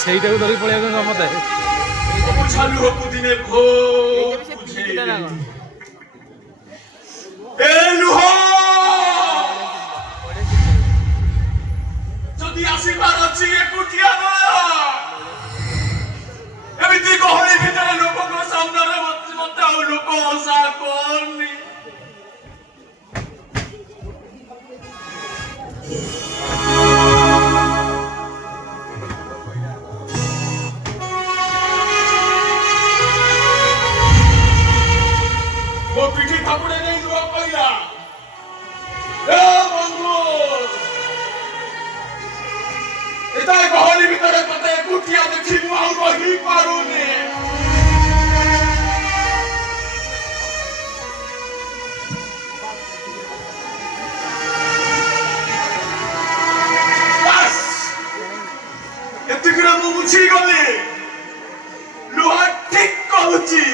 ସେଇଟାକୁ ଧରି ପଳେଇବାକୁ ମତେ ଦିନେ ଭୋ ଯଦି ଆସିବାର ଅଛି ଏକୁଟିଆ ଏମିତି ଗହଳି ଭିତରେ ଲୋକଙ୍କ ସାମ୍ନାରେ ମତେ ଆଉ ଲୋକ ହସା କରନି। ମୋ ପିଠି ଥାପୁଡ଼େ ନେଇ ଯିବା କହିଲା ବନ୍ଧୁ ଏଟା ଗହଳି ଭିତରେ ତତେ ଏକୁଟିଆ ଦେଖି ମୁଁ ଆଉ ରହିପାରୁନି। ଏତିକିରେ ମୁଁ ବୁଝିଗଲି ଲୁହା ଠିକ କହୁଛି।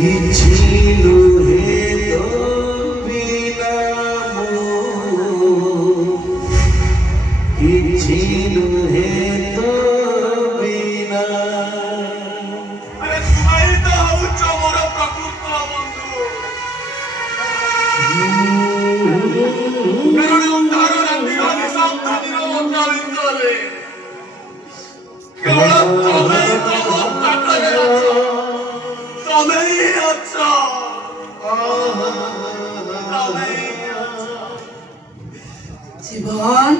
କିଛି ନୁହେଁ ତ ବିନା କିଛି ନୁହେଁ ତ ବିନା। ଆରେ ତୁମେ ତ ହଉଛ ମୋର ପ୍ରକୃତ ବନ୍ଧୁ। କାରଣ ଅନ୍ଧାର ରାତିର ନିଶାନ୍ତ ନିରବତା ଭିତରେ କେବଳ ତମେ ତମ ପାଖରେ ଅଛ। ତମେ ହିଁ ଅଛ। জীবন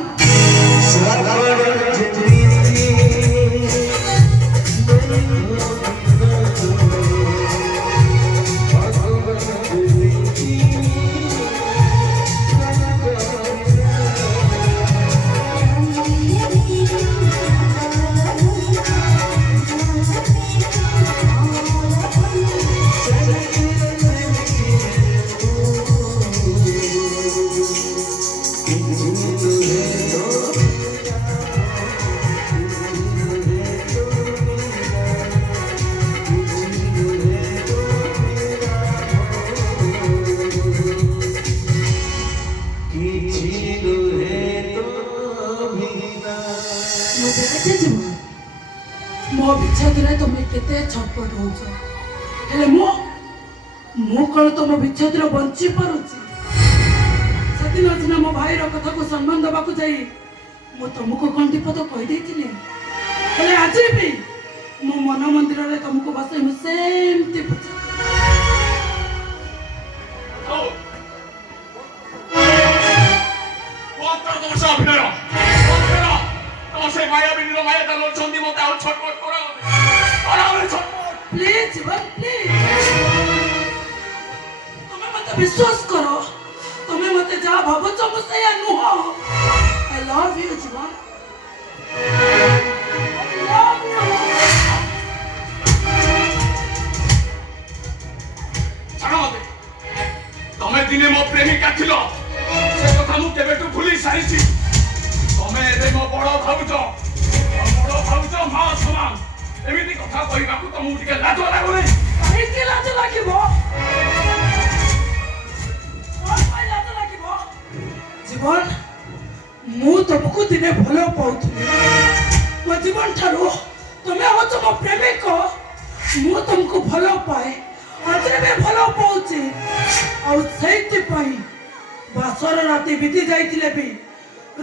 मो विच्छेदरे तुम केते छटपट होच हेले मु कौन तुम विच्छेदरे बंची पारुची सेदिन सिना मो भाईर कथा को सम्मान दबा को जाई मु तुमको कौन दीपद कहि देथिले हेले आज भी मो मन मंदिर रे तुमको बसे मु सेमती पूछा विश्वास करो तुम्हें मत जा भावो मुझसे या नुह आई लव यू जीवन आई लव यू छाड़ मते तमे दिने मो प्रेमिका थिलो से कथा मु केबेटु भूली सारिछि तमे एबे मो बड़ भाउज मां समान एमिति कथा कहिबाकू तमु टिके लाज लागुनी अरे के लाज लागिबो जीवन मु तुमको दिने भलो पाउथली मो जीवन ठारो तुमे होच मो प्रेमिक मु तुमको भलो पाए आज भी भलो पाउची और सेति पई बासर राती बीती जाइतिले भी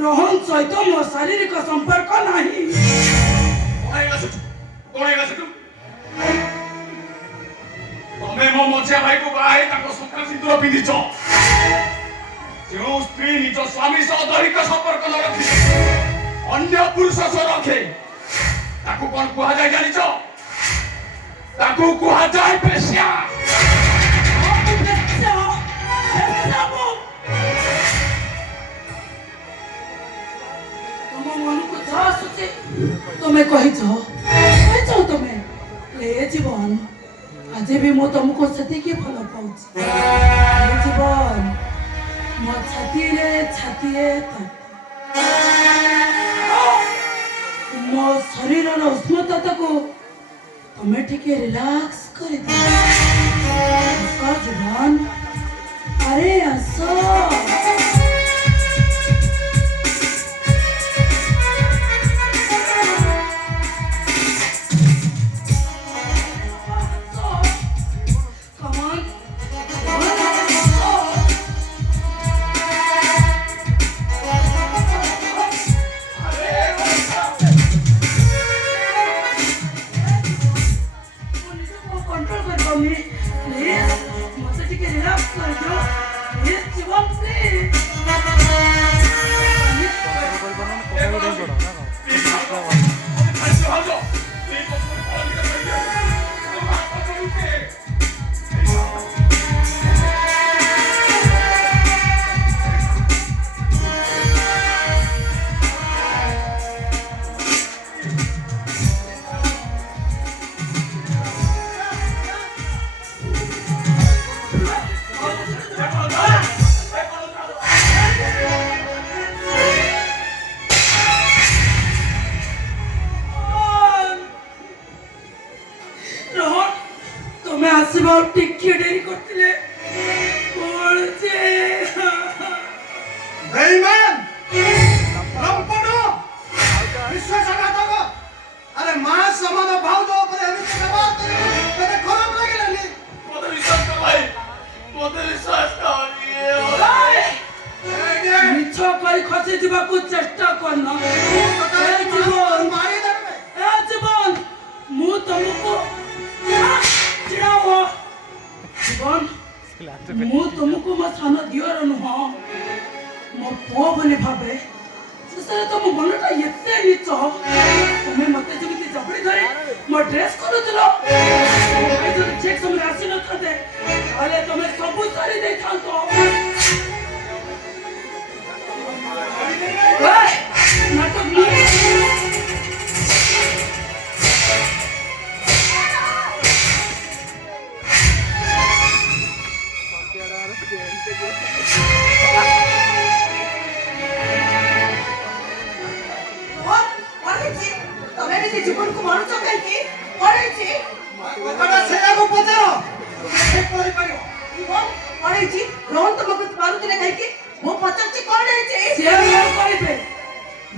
रोहन सहित मो शारीरिक संपर्क नाही कोणेगा सेटु तमे मो मझिया भाई को बाहे ताको सका सिंदूर पिंदिछो जो स्त्री निज स्वामी सह दैहिक संपर्क न रखी अन्य पुरुष सह रखे ताकू कौन कुहा जाए जानिछ ताकू कुहा जाए पेशिया तुम मन को जा सुचे तुम्हें कहि जाओ तुम्हें ले जीवन आज भी मो तुमको सती के भलो पाउची जीवन मो छाती मो शरीर उष्णता को तुम्हें टिके रिलैक्स कर दो आसो जीवन अरे आसो Come on. कंट्रोल कर दो मी प्लीज मुझे ठीक है रिलैक्स कर दो प्लीज जीवन प्लीज रोहन तुम्हें आसवा टिके डेरी करतिले पड़ছে बेईमान लंपटो विश्वासघातक अरे मां समान भाव दो पर एमिति व्यवहार करे तने खराब लागिलानी ମୋତେ ବିଶ୍ୱାସ କର ଭାଇ ମୋତେ ବିଶ୍ୱାସ କର ମିଛ କରି ଖସି ଯିବାକୁ ଚେଷ୍ଟା କରନ ଏ ଜୀବନ मारी देबे ए जीवन ମୁଁ ତୁମକୁ ଚିଡ଼ାଅ ଜୀବନ ମୁଁ ତୁମକୁ ମୋ ସାନ ଦିଅର ନୁହଁ ମୋ ପୁଅ ବୋଲି ଭାବେ ଶେଷରେ ତମ ମନଟା ଏତେ ନିଚ ତମେ ମତେ ଯେମିତି ଜବଡ଼ି ଧରି ମୋ ଡ୍ରେସ୍ କରୁଥିଲ ଭାଇ ଯଦି ଠିକ୍ ସମୟରେ ଆସିନଥାନ୍ତେ ତାହେଲେ ତମେ ସବୁ ସାରି ଦେଇଥାନ୍ତ ନାଟକ ନୁହେଁ ତମେ ବି ଜୀବନକୁ ମରୁଛ କାହିଁକି ପଳେଇଛି କଟା ସେୟାକୁ ପଚାର ସେ କହି ପାରିବ ପଳେଇଛି ରୋହନ ତମକୁ ମାରୁଥିଲେ କାହିଁକି ମୁଁ ପଚାରୁଛି କଣ ହେଇଛି ସିଏ କଣ କହିବେ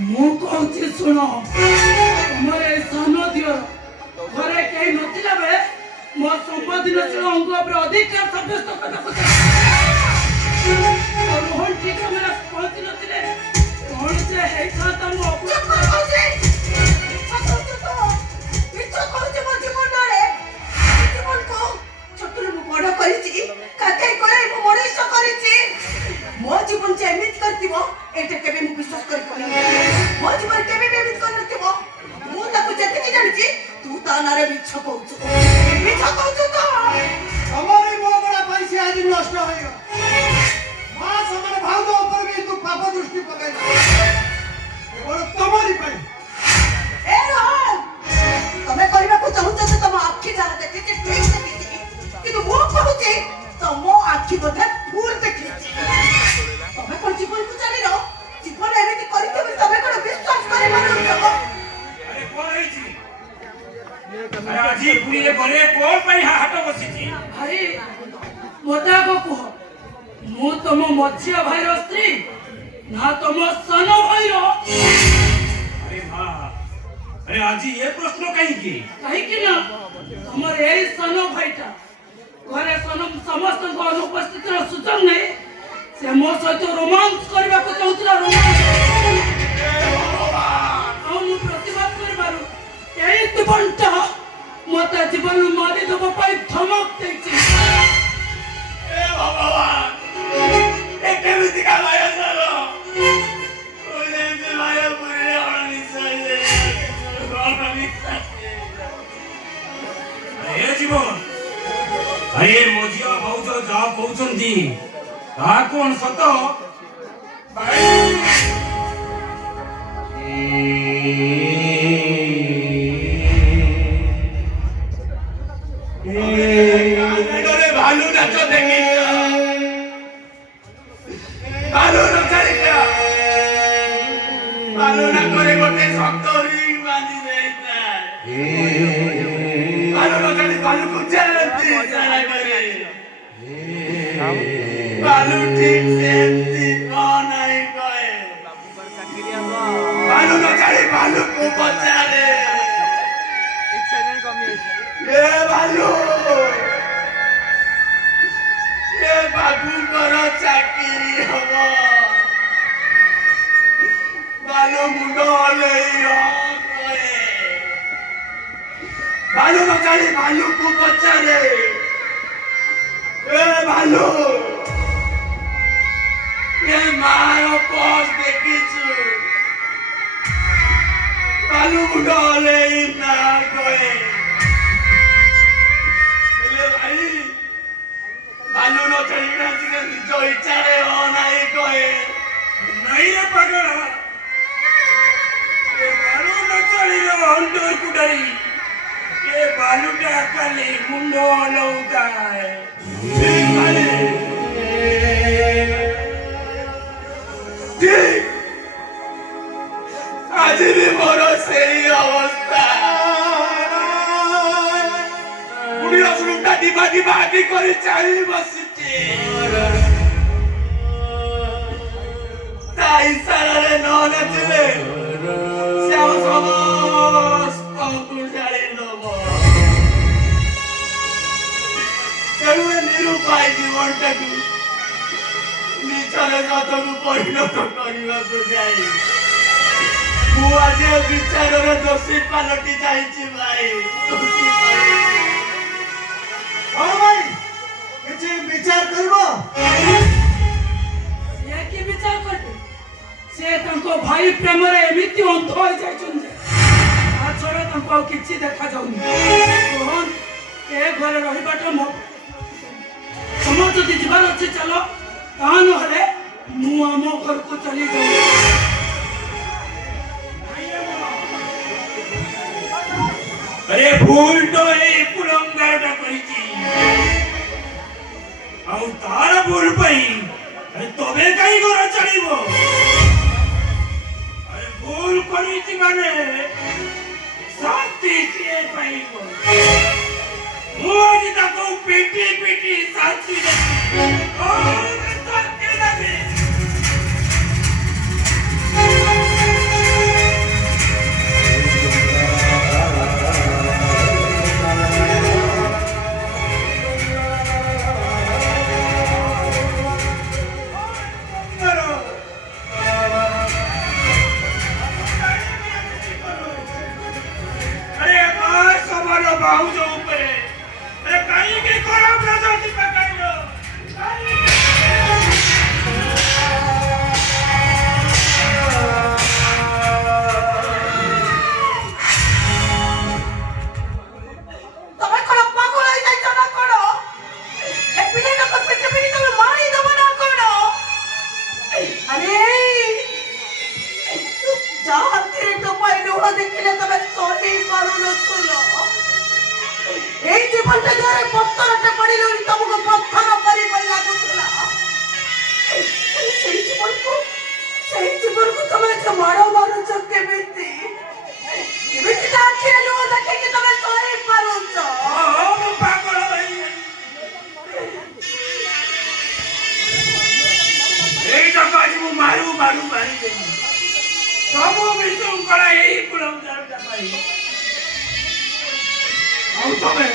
ମୁଁ କହୁଛି ଶୁଣ ତମର ଏ ସାନ ଦିଅର ଘରେ କେହି ନଥିଲା ବେଳେ ମୋ ସମ୍ପତ୍ତିନଶୀଳ ଅଙ୍ଗ ଉପରେ ଅଧିକାର ସାବ୍ୟସ୍ତ କରିବାକୁ ରୋହନ ଠିକ୍ ସମୟରେ ପହଞ୍ଚି ନଥିଲେ କଣ ଯେ ହେଇଥାନ୍ତା ମୁଁ ମୋ ଜୀବନ ଯେ ଏମିତି କରିଥିବ ଏଇଟା କେବେ ମୁଁ ବିଶ୍ୱାସ କରିପାରିନି ମୋ ଜୀବନ କେବେ ବି ଏମିତି କରିନଥିବ ମୁଁ ତାକୁ ଯେତିକି ଜାଣିଛି ତୁ ତା ନାଁରେ ମିଛ କହୁଛୁ ତ ତମରି ମୋଗଡା ପାଇଁ ସେ ଆଜି ନଷ୍ଟ ହୋଇଗଲା ମା ସମାନ ଭାଉଜ ଉପରେ ବି ତୁ ପାପ ଦୃଷ୍ଟି ପକାଇଲ କେବଳ ତମରି ପାଇଁ ଏ ରୋହନ ତମେ କରିବାକୁ ଚାହୁଁଛ ଯେ ତମ ଆଖି ଯାହା ଦେଖିଛି ଠିକ୍ ଦେଖିଛି କିନ୍ତୁ ମୁଁ କହୁଛି ତମ ଆଖି ବୋଧେ ଭୁଲ ଦେଖିଛି ତମେ କଣ ଜୀବନକୁ ଜାଣିନ ଜୀବନ ଏମିତି କରିଥିବେ ତମେ କଣ ବିଶ୍ୱାସ କରିପାରୁଛ अरे कौन है जी अरे अजी पुरी ये बने कौन पर हाथ बसिची ଭାଇ ମୋତେ ଆଗ କୁହ ମୁଁ ତମ ମଝିଆ ଭାଇର ସ୍ତ୍ରୀ ନା ତମ ସାନ ଭାଇର अरे हां अरे अजी ये प्रश्न कहीं की କାହିଁକି ନା ତମର ଏଇ ସାନ ଭାଇଟା ଘରେ ସମସ୍ତଙ୍କ ଅନୁପସ୍ଥିତିର ସୁଯୋଗ ନେଇ ସେ ମୋ ସହିତ ରୋମାନ୍ସ କରିବାକୁ ଚାହୁଁଥିଲା ଆଉ ମୁଁ ପ୍ରତିବାଦ କରିବାରୁ ଏଇ ଜୀବନଟା ମୋତେ ଜୀବନ ମାରିଦେବା ପାଇଁ ଧମକ ଦେଇଛି ଏ ଭଗବାନ ଏ କେମିତି କା ମାୟା ସାର ଓରେ ଯେ ମାୟା ପୁରେ ଅଣିସାଇଲେ अरे जीवन अरे मोजिया भाउज जा कहउचंती ता कोन सत रे भालू नाच देखी भालू नचारिका भालू ना करे गोटे शब्द रिंग बांधी देइता भालू को जल्दी चला करे भालू ठीक से कौन नहीं कहे भालू न चढ़ी भालू को बचा ले ये भालू ये बाबू करो चाकरी हबो भालू मुंडो ले कहे भालू न चढ़ी भालू को बचा ले ए भालू ये मारो पोस्ट देखिछु भालू मुंडो ले ना कहे भाई भालू न चढ़ी निज इच्छारे हो नहीं कहे नहीं रे पगला ये भालू न चढ़ी अंडर कुडरी ये भालू के अकली मुंडो लौटा है ठीक आज भी मोर सही अवस्था बुढ़िया सुनता डिबा डिबा आदि करी चाली बसिचे ताई सारे न नचले श्याम समस्त गुजारी दबो केवे निरुपाय जीवनटाकू निचले जतकू परिणत କରିବାକୁ ଯାଇ ମୁଁ ଆଜି ବିଚାରରେ ଦୋଷୀ ପାଲଟି ଯାଇଛି ଭାଇ ଦୋଷୀ ପାଲଟି ହଁ ଭାଇ କିଛି ବିଚାର କରିବ ସିଏ କି ବିଚାର କରିବେ ସେ ତାଙ୍କ ଭାଇ ପ୍ରେମରେ ଏମିତି ଅନ୍ଧ ହୋଇଯାଇଛନ୍ତି ତା ଛଡ଼ା ତାଙ୍କୁ ଆଉ କିଛି ଦେଖାଯାଉନି ରୋହନ ଏ ଘରେ ରହିବାଟା ମୋ ତମର ଯଦି ଯିବାର ଅଛି ଚାଲ ତା ନହେଲେ ମୁଁ ଆମ ଘରକୁ ଚାଲି ଯାଉଛି अरे भूल तो ये पुलंगाटा करिची आउ तार भूल पई अरे तबे काई घर चलीबो अरे भूल करिची माने शांति से पाइबो मु आज ताको पीटी पीटी शांति देती और शांति देती बाहुजो ऊपर अरे कहीं के कोरा प्रजाति पकड़ो ତମେ କଣ ପାଗଳ ହେଇ ଯାଇଛ ନା କଣ ଏ ପିଲାଟାକୁ ପିଟି ପିଟି ତମେ ମାରି ଦବ ନା କଣ ଆରେ ଯାହା ହାତରେ ଟୋପାଏ ଲୁହ ଦେଖିଲେ ତମେ ସହି ପାରୁନଥିଲ এই জীবনটা ধরে পত্তরটা পড়িল তোমাকে পত্থর পরি পরি লাগুଥିଲା সেই জীবনକୁ ତମେ যে মারো মারুଛ କେମିତି କେମିତି ତା ଆଖିରେ ଲୁହ ଦେଖିକି ତମେ ସହି ପାରୁଛ ମୁଁ ପାଗଳ ହେଇ ଏଇଟା କାଜି ମୁଁ ମାରି ଦେବି ସବୁ ବିଶୃଙ୍ଖଳା ଏଇ ପୁଲଙ୍ଗାଟା ପାଇଁ ଆଉ ତମେ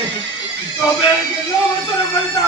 କେତେ ଅବସର କରି ତା